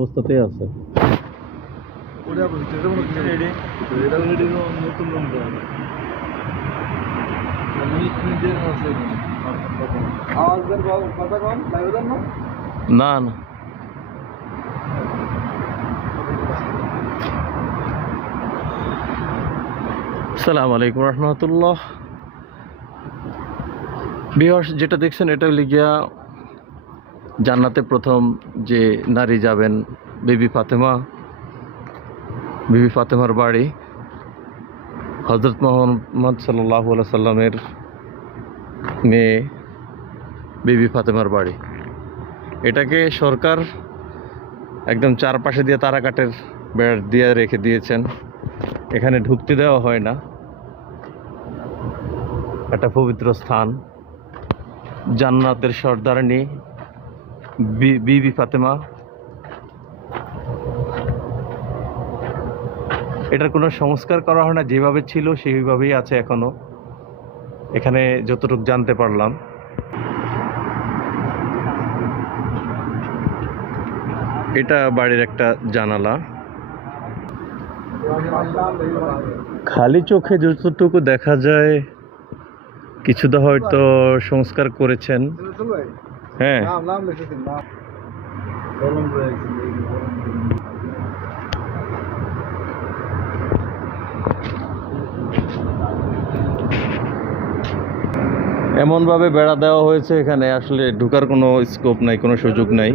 অবস্থাতেই আছে। না না, আসসালামু আলাইকুম রহমতুল্লাহ। ভিউয়ার্স, যেটা দেখছেন এটা লিগিয়া জান্নাতে প্রথম যে নারী যাবেন বিবি ফাতেমার বাড়ি, হজরত মোহাম্মদ সাল্লাল্লাহু আলাইহি সাল্লামের মেয়ে বিবি ফাতেমার বাড়ি। এটাকে সরকার একদম চারপাশে দিয়ে তারাকাটের বেড় দিয়ে রেখে দিয়েছেন, এখানে ঢুকতে দেওয়া হয় না। একটা পবিত্র স্থান, জান্নাতের সর্দারনী বিবি ফাতেমা। এটার কোনো সংস্কার করা হয় না, যেভাবে ছিল সেইভাবেই আছে এখনো, এখানে যতটুকু জানতে পারলাম। এটা বাড়ির একটা জানালা, খালি চোখে যতটুকু দেখা যায় কিছুটা হয়তো সংস্কার করেছেন। হ্যাঁ, এমনভাবে বেড়া দেওয়া হয়েছে এখানে আসলে ঢোকার কোনো স্কোপ নাই, কোনো সুযোগ নাই।